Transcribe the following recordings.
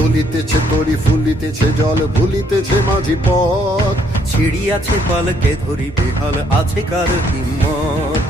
দলিতেছে তরি ফুলিতেছে জল ভুলিতেছে মাঝি পথ, ছিড়িয়াছে পালকে ধরি বেহাল আছে কার হিম্মত।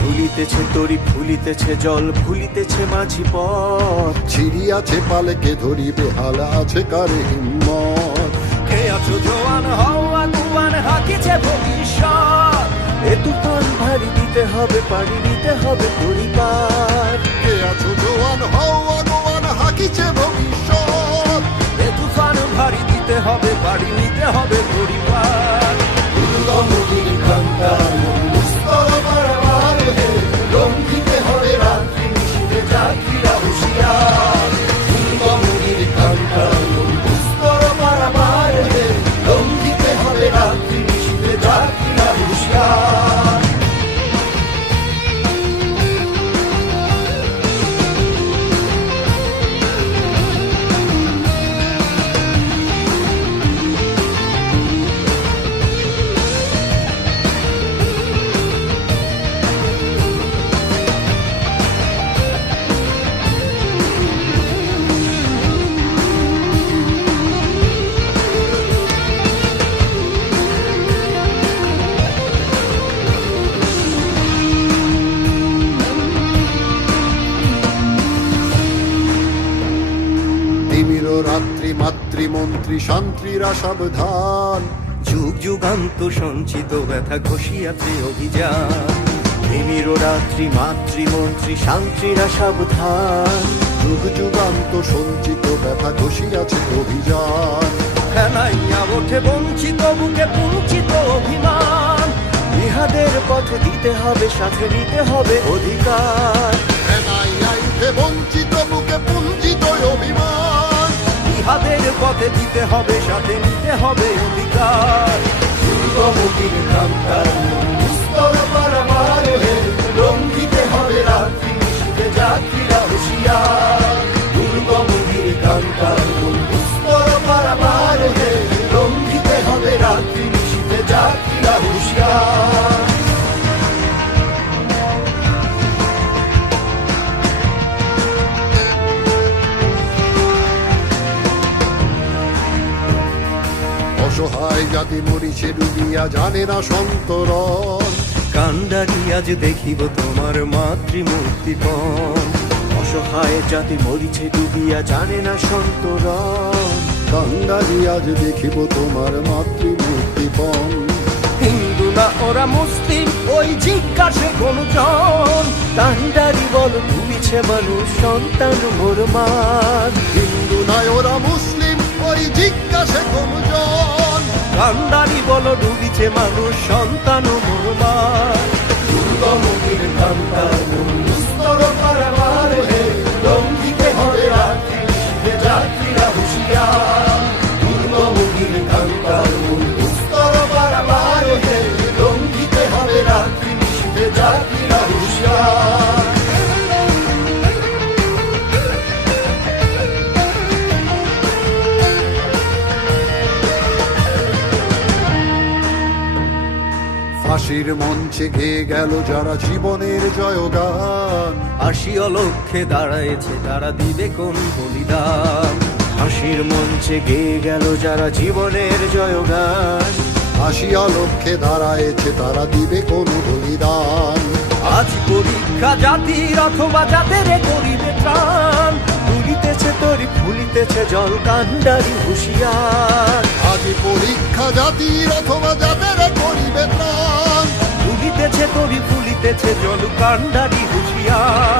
ভুলিতেছে তরি ফুলিতেছে জল ভুলিতেছে মাঝি পথ, ছিড়িয়াছে পালকে ধরি বেহাল আছে কার হিম্মত। কে আছো জোয়ান হও আগুয়ান হাকিছে ভবিষ্যৎ, এ তুফান ভারী দিতে হবে পাড়ি দিতে হবে পরিবার। কে আছো জোয়ান হও আগুয়ান হাকিছে ভবিষ্যৎ, এ তুফান ভারী দিতে হবে পাড়ি নিতে হবে পরিবার। দুর্গমগির কান্তার মুস্তর পারাবার হে, লঙ্ঘিতে হবে রাত্রি নিশীথে যাত্রীরা হুঁশিয়ার। দুর্গমগির কান্তার মুস্তর পারাবার হে, লঙ্ঘিতে হবে রাত্রি নিশীথে যাত্রীরা হুঁশিয়ার। তিমির রাত্রি মাতৃমন্ত্রী শান্তিরা সাবধান, যুগ যুগান্ত সঞ্চিত ব্যথা ঘষিয়াছে অভিযান। তিমির রাত্রি মাতৃমন্ত্রী শান্তিরা সাবধান, যুগ যুগান্ত সঞ্চিত ব্যথা ঘষিয়াছে অভিযান। ফেনাইয়া ওঠে বঞ্চিত বুকে পুঞ্চিত অভিমান, ইহাদের পথে দিতে হবে সাথে নিতে হবে অধিকার। উঠে বঞ্চিত বুকে পুঞ্জিত অভিমান, ইহাদের পথে দিতে হবে সাথে নিতে হবে অধিকার। দুর্গমগির কান্তার মুস্তর পারাবার হে, লঙ্ঘিতে হবে রাত্রি নিশীথে যাত্রীরা হুঁশিয়ার। দুর্গমগির কান্তার মুস্তর পারাবার হে, লঙ্ঘিতে হবে রাত্রি নিশীথে যাত্রীরা হুঁশিয়ার। অসহায় জাতি মরিছে ডুবিয়া জানে না সন্তরণ, কান্ডারি আজ দেখিব তোমার মাতৃমূর্তিপণ। অসহায় জাতি মরিছে ডুবিয়া জানে না সন্তরণ, কান্ডারি আজ দেখিব তোমার মাতৃমূর্তিপণ। হিন্দু না ওরা মুসলিম ওই জিজ্ঞাসে কোন জন, কান্ডারি বল ডুবিছে মানুষ সন্তান মোর মার। হিন্দু নয় ওরা মুসলিম ওই জিজ্ঞাসে কোন জন, কান্ডারি বল ডুবিছে মানুষ সন্তান মোর মার। দুর্গমগির কান্তার মুস্তর পারাবার হে, লঙ্ঘিতে হবে রাত্রি নিশীথে যাত্রীরা হুঁশিয়ার। দুর্গমগির কান্তার মুস্তর পারাবার হে, লঙ্ঘিতে হবে রাত্রি নিশীথে যাত্রীরা হুঁশিয়ার। ফাঁসির মঞ্চে গেয়ে গেল যারা জীবনের জয়গান, আসিয়া লক্ষ্যে দাঁড়ায়েছে তারা দিবে কোন বলিদান। হাসির মঞ্চে গেয়ে গেল যারা জীবনের জয়গান, আসিয়া লক্ষ্যে দাঁড়ায়েছে তারা দিবে কোন বলিদান। আজ পরীক্ষা জাতির অথবা জাতের করিবে প্রাণ, তুলিতেছে তরি ফুলিতেছে জল কান্ডারি হুঁশিয়ার। আজ পরীক্ষা জাতির অথবা যাদের করিবে প্রাণ, তুলিতেছে তরি ফুলিতেছে জল কান্ডারি হুঁশিয়ার।